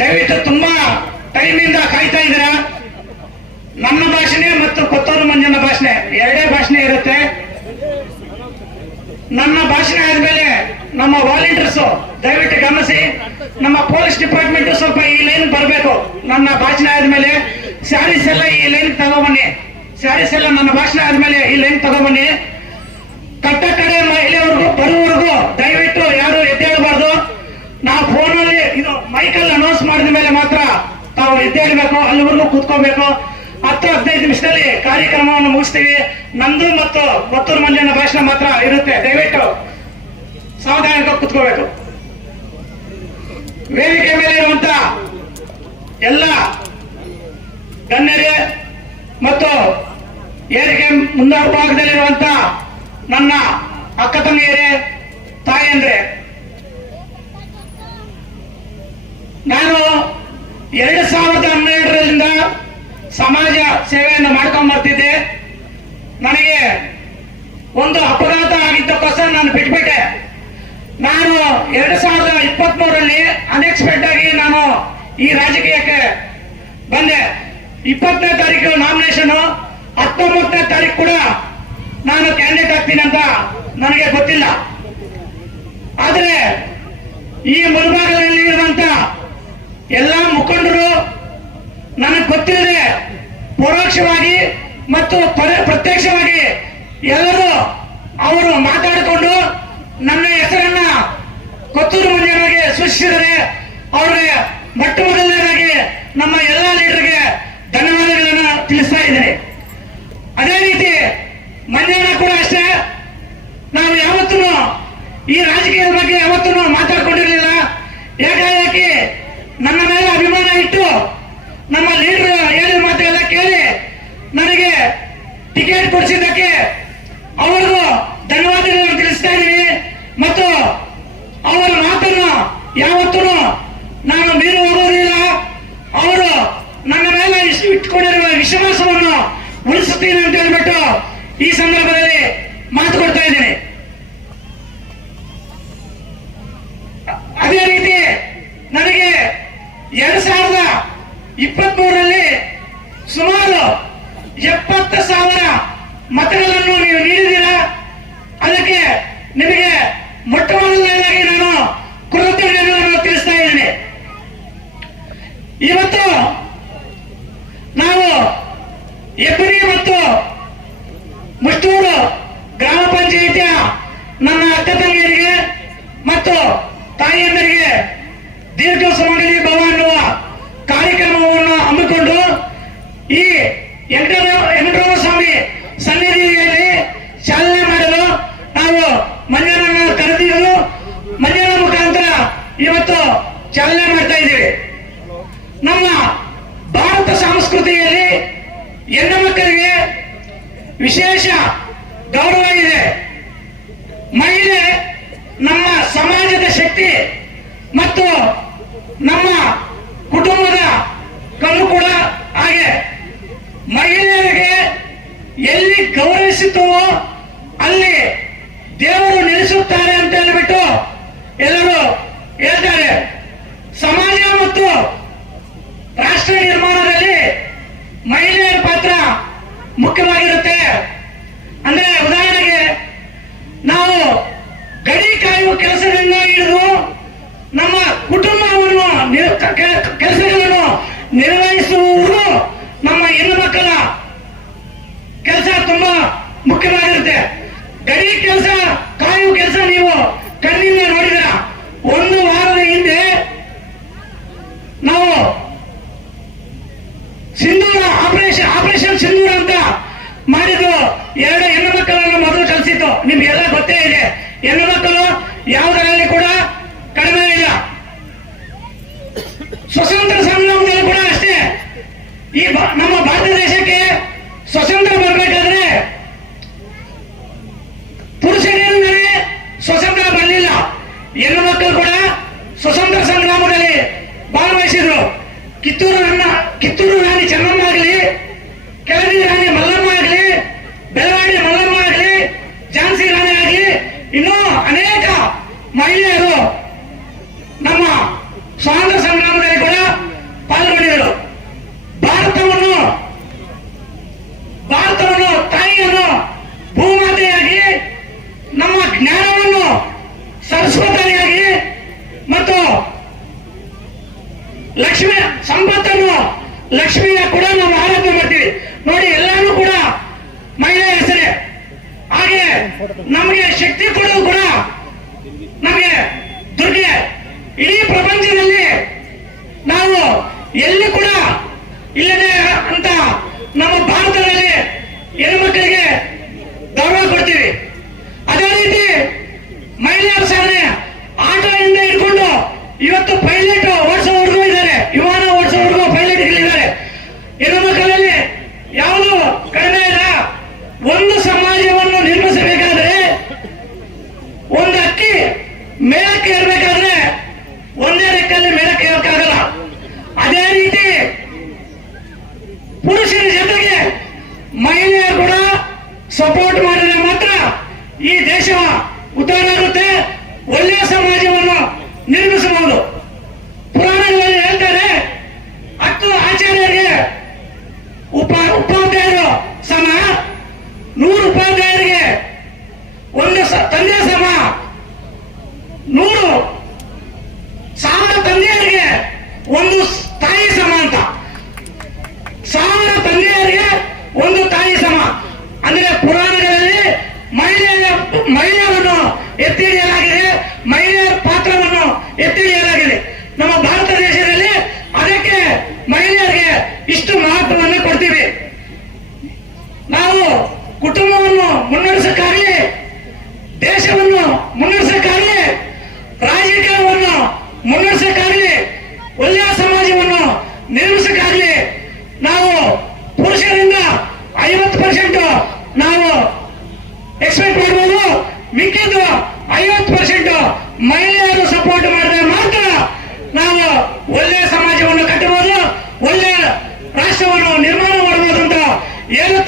ದಯವಿಟ್ಟು ತುಂಬಾ ಟೈಮಿಂದ ಕಾಯ್ತಾ ಇದ್ದೀರಾ? ನನ್ನ ಭಾಷಣೆ ಮತ್ತು ಕೊತ್ತೂರು ಮಂಜನ ಭಾಷಣೆ ಎರಡೇ ಭಾಷಣೆ ಇರುತ್ತೆ. ನನ್ನ ಭಾಷಣ ಆದ್ಮೇಲೆ ನಮ್ಮ ವಾಲಂಟಿಯರ್ಸ್ ದಯವಿಟ್ಟು ಗಮನಿಸಿ. ನಮ್ಮ ಪೊಲೀಸ್ ಡಿಪಾರ್ಟ್ಮೆಂಟ್ ಸ್ವಲ್ಪ ಈ ಲೈನ್ ಬರಬೇಕು. ನನ್ನ ಭಾಷಣ ಆದ್ಮೇಲೆ ಸ್ಯಾರೀಸ್ ಎಲ್ಲ ಈ ಲೈನ್ ತಗೊಬನ್ನಿ. ಸ್ಯಾರೀಸ್ ಎಲ್ಲ ನನ್ನ ಭಾಷಣ ಆದ್ಮೇಲೆ ಈ ಲೈನ್ ತಗೊಬನ್ನಿ. ಕಟ್ಟ ಮೈಕಲ್ಲಿ ಅನೌನ್ಸ್ ಮಾಡಿದ ಮೇಲೆ ಮಾತ್ರ ತಾವು ಎದ್ದೇಳಬೇಕು ಅಲ್ಲಿವರೆಗೂ ಕೂತ್ಕೋಬೇಕು. ಹತ್ತು ಹದಿನೈದು ನಿಮಿಷದಲ್ಲಿ ಕಾರ್ಯಕ್ರಮವನ್ನು ಮುಗಿಸ್ತೀವಿ. ನಂದು ಮತ್ತು ಮತ್ತೂರು ಮಂಜನ ಭಾಷಣ ಮಾತ್ರ ಇರುತ್ತೆ. ದಯವಿಟ್ಟು ಸಾವಧಾನಕ್ಕೆ ಕೂತ್ಕೋಬೇಕು. ವೇದಿಕೆ ಮೇಲೆ ಇರುವಂತ ಎಲ್ಲ ಗಣ್ಯರೇ ಮತ್ತು ಏರಿಕೆ ಮುಂಭಾಗದಲ್ಲಿರುವಂತ ನನ್ನ ಅಕ್ಕ ತಂಗಿಯರೇ, ತಾಯಂದ್ರೆ ನಾನು ಎರಡು ಸಾವಿರದ ಹನ್ನೆರಡರಿಂದ ಸಮಾಜ ಸೇವೆಯನ್ನು ಮಾಡ್ಕೊಂಡು ಬರ್ತಿದ್ದೆ. ನನಗೆ ಒಂದು ಅಪಘಾತ ಆಗಿದ್ದಕ್ಕೋಸ್ಕರ ನಾನು ಬಿಟ್ಬಿಟ್ಟೆ. ನಾನು ಎರಡು ಸಾವಿರದ ಇಪ್ಪತ್ತ್ ಅನ್ಎಕ್ಸ್ಪೆಕ್ಟ್ ಆಗಿ ನಾನು ಈ ರಾಜಕೀಯಕ್ಕೆ ಬಂದೆ. ಇಪ್ಪತ್ತನೇ ತಾರೀಕು ನಾಮಿನೇಷನ್ ಹತ್ತೊಂಬತ್ತನೇ ತಾರೀಕು ಕೂಡ ನಾನು ಕ್ಯಾಂಡಿಡೇಟ್ ಆಗ್ತೀನಿ ಅಂತ ನನಗೆ ಗೊತ್ತಿಲ್ಲ. ಆದರೆ ಈ ಮುಳುಬಾಗಿಲಲ್ಲಿ ಇರುವಂತ ಎಲ್ಲ ಮುಖಂಡರು ನನಗೆ ಗೊತ್ತಿಲ್ಲದೆ ಪರೋಕ್ಷವಾಗಿ ಮತ್ತು ಪರ- ಪ್ರತ್ಯಕ್ಷವಾಗಿ ಎಲ್ಲರೂ ಅವರು ಮಾತಾಡಿಕೊಂಡು ನನ್ನ ಹೆಸರನ್ನ ಕೊತ್ತೂರು ಮಂಜನಾಗಿ ಸೂಚಿಸಿದರೆ ಅವ್ರಿಗೆ ಮೊಟ್ಟ ಮೊದಲನೇದಾಗಿ ನಮ್ಮ ಎಲ್ಲ ಲೀಡರ್ಗೆ ಧನ್ಯವಾದಗಳನ್ನು ತಿಳಿಸ್ತಾ ಇದ್ದೇನೆ. ಅದೇ ರೀತಿ ಮಂಜಣ್ಣ ಕೂಡ ಅಷ್ಟೇ. ನಾವು ಯಾವತ್ತೂ ಈ ರಾಜಕೀಯದ ಬಗ್ಗೆ ಯಾವತ್ತೂ ಮಾತಾಡ್ಕೊಂಡಿರಲಿಲ್ಲ. ಏಕಾಏಕಿ ನನ್ನ ಮೇಲೆ ಅಭಿಮಾನ ಇಟ್ಟು ನಮ್ಮ ಲೀಡರ್ ಹೇಳಿದ ಮಾತೆಲ್ಲ ಕೇಳಿ ನನಗೆ ಟಿಕೆಟ್ ಕೊಡಿಸಿದ್ದಕ್ಕೆ ಅವರಿಗೂ ಧನ್ಯವಾದಗಳನ್ನು ತಿಳಿಸ್ತಾ ಇದ್ದೀನಿ. ಮತ್ತು ಅವರ ಮಾತನ್ನು ಯಾವತ್ತೂ ನಾನು ಮೀರು ಹೋಗುವುದಿಲ್ಲ ಅವರು ನನ್ನ ಮೇಲೆ ಇಟ್ಕೊಂಡಿರುವ ವಿಶ್ವಾಸವನ್ನು ಉಳಿಸುತ್ತೀನಿ ಅಂತ ಹೇಳ್ಬಿಟ್ಟು ಈ ಸಂದರ್ಭದಲ್ಲಿ ಮಾತು ಕೊಡ್ತಾ ಇದ್ದೀನಿ ಅದೇ ರೀತಿ ನನಗೆ ಎರಡ್ ಸಾವಿರದ ಇಪ್ಪತ್ತ್ ಮೂರರಲ್ಲಿ ಸುಮಾರು ಎಪ್ಪತ್ತು ಸಾವಿರ ಮತಗಳನ್ನು ನೀವು ನೀಡಿದ್ದೀರಾ ಅದಕ್ಕೆ ನಿಮಗೆ ಮೊಟ್ಟ ಮೊದಲನೇದಾಗಿ ನಾನು ಕೃತಜ್ಞತೆಗಳನ್ನು ತಿಳಿಸ್ತಾ ಇದ್ದೇನೆ ಇವತ್ತು ನಾವು ಎಬ್ಬರಿ ಮತ್ತು ಮುಷ್ಟೂರು ಗ್ರಾಮ ಪಂಚಾಯಿತಿಯ ನನ್ನ ಅಕ್ಕ ತಂಗಿಯರಿಗೆ ಮತ್ತು ತಾಯಿಯಂದರಿಗೆ ದೀರ್ಘ ಸುಮಂಗಲಿ ಭವ ಅನ್ನುವ ಕಾರ್ಯಕ್ರಮವನ್ನು ಹಮ್ಮಿಕೊಂಡು ಈ ವೆಂಕಟರಾಮ ಸ್ವಾಮಿ ಸನ್ನಿಧಿಯಲ್ಲಿ ಚಾಲನೆ ಮಾಡಲು ನಾವು ಮಂಜನನ್ನು ಕರೆದಿದ್ದು ಮಂಜನ ಮುಖಾಂತರ ಇವತ್ತು ಚಾಲನೆ ಮಾಡ್ತಾ ಇದ್ದೀವಿ. ನಮ್ಮ ಭಾರತ ಸಂಸ್ಕೃತಿಯಲ್ಲಿ ಹೆಣ್ಣು ಮಕ್ಕಳಿಗೆ ವಿಶೇಷ ಗೌರವ ಇದೆ. ಮಹಿಳೆ ನಮ್ಮ ಸಮಾಜದ ಶಕ್ತಿ ಮತ್ತು ನಮ್ಮ ಕುಟುಂಬದ ಕಣ್ಣು ಕೂಡ ಹಾಗೆ. ಮಹಿಳೆಯರಿಗೆ ಎಲ್ಲಿ ಗೌರವಿಸುತ್ತವೋ ಅಲ್ಲಿ ದೇವರು ನೆಲೆಸುತ್ತಾರೆ ಅಂತ ಹೇಳಿಬಿಟ್ಟು ಎಲ್ಲರೂ ಹೇಳ್ತಾರೆ. ಸಮಾಜ ಮತ್ತು ರಾಷ್ಟ್ರ ನಿರ್ಮಾಣದಲ್ಲಿ ಮಹಿಳೆಯರ ಪಾತ್ರ ಮುಖ್ಯವಾಗಿರುತ್ತೆ ಅಂದ್ರೆ ಉದಾಹರಣೆಗೆ ನಾವು ಗಡಿ ಕಾಯುವ ಕೆಲಸದಿಂದ ಹಿಡಿದು ನಮ್ಮ ಕುಟುಂಬವನ್ನು ನಿರ್- ಕೆ- ಕೆಲಸಗಳನ್ನು ನಿರ್ವಹಿಸುವುದು ನಮ್ಮ ಹೆಣ್ಣು ಮಕ್ಕಳ ಕೆಲಸ ತುಂಬಾ ಮುಖ್ಯವಾಗಿರುತ್ತೆ. ಗಡಿ ಕೆಲಸ ಕಾಯುವ ಕೆಲಸ ನೀವು ಕಣ್ಣಿಂದ ನೋಡಿದ್ರ. ಒಂದು ವಾರದ ಹಿಂದೆ ನಾವು ಸಿಂಧೂರ ಆಪರೇಷನ್ ಆಪರೇಷನ್ ಸಿಂಧೂರ ಅಂತ ಮಾಡಿದ್ರು. ಎರಡು ಹೆಣ್ಣು ಮಕ್ಕಳನ್ನು ಮೊದಲು ಕಲಿಸಿತ್ತು ನಿಮ್ಗೆಲ್ಲ ಗೊತ್ತೇ ಇದೆ. ಹೆಣ್ಣು ಲಕ್ಷ್ಮಿಯ ಕೂಡ ನಾವು ಆರಾಧನೆ ಮಾಡ್ತೀವಿ. ನೋಡಿ ಎಲ್ಲಾನು ಕೂಡ ಮಹಿಳೆ ಹೆಸರೇ. ಹಾಗೆ ನಮಗೆ ಶಕ್ತಿ ಕೊಡೋದು ಕೂಡ ನಮಗೆ ದುರ್ಗೆ. ಇಡೀ ಪ್ರಪಂಚದಲ್ಲಿ ನಾವು ಎಲ್ಲಿ ಕೂಡ ಇಲ್ಲದೆ ಅಂತ ನಮ್ಮ ಭಾರತದಲ್ಲಿ ಹೆಣ್ಮಕ್ಳಿಗೆ ಗೌರವ ಕೊಡ್ತೀವಿ ಅದೇ ರೀತಿ ಮಹಿಳೆಯರ ಸಾಧನೆ ಆಟೋಯಿಂದ ಹಿಡ್ಕೊಂಡು ಇವತ್ತು ಪೈಲಟ್ ಓಡಿಸೋವರೆಗೂ ಇದ್ದಾರೆ ವಿಮಾನ ಓಡಿಸೋವರೆಗೂ ಪೈಲಟ್ಗಳಿದ್ದಾರೆ ಹೆಣ್ಮಕ್ಕಳಲ್ಲಿ ಯಾವುದು ಕಡಿಮೆ ಇಲ್ಲ ಒಂದು ಸಮಾಜವನ್ನು ನಿರ್ಮಿಸಬೇಕಾದ್ರೆ ಒಂದು ಅಕ್ಕಿ ಮೇಳಕ್ಕೆ ಇರಬೇಕಾದ್ರೆ ಒಂದೇ ಲೆಕ್ಕಲ್ಲಿ ಮೇಳಕ್ಕೆ ಇರೋಕ್ಕಾಗಲ್ಲ ಅದೇ ರೀತಿ ಪುರುಷರ ಜೊತೆಗೆ ಮಹಿಳೆಯರು ಕೂಡ ಸಪೋರ್ಟ್ ಮಾಡಿದ್ರೆ ಮಾತ್ರ ಈ ದೇಶ ಉದ್ಧಾರ ಆಗುತ್ತೆ, ಒಳ್ಳೆಯ ಸಮಾಜವನ್ನು ನಿರ್ಮಿಸಬಹುದು. ಪುರಾಣಗಳಲ್ಲಿ ಹೇಳ್ತಾರೆ, ಹತ್ತು ಆಚಾರ್ಯರಿಗೆ ಉಪ, ಉಪಾಧ್ಯಾಯರು ಸಮ, ನೂರು ಉಪಾಧ್ಯಾಯರಿಗೆ ಒಂದು ತಂದೆ ಸಮ. ಏನು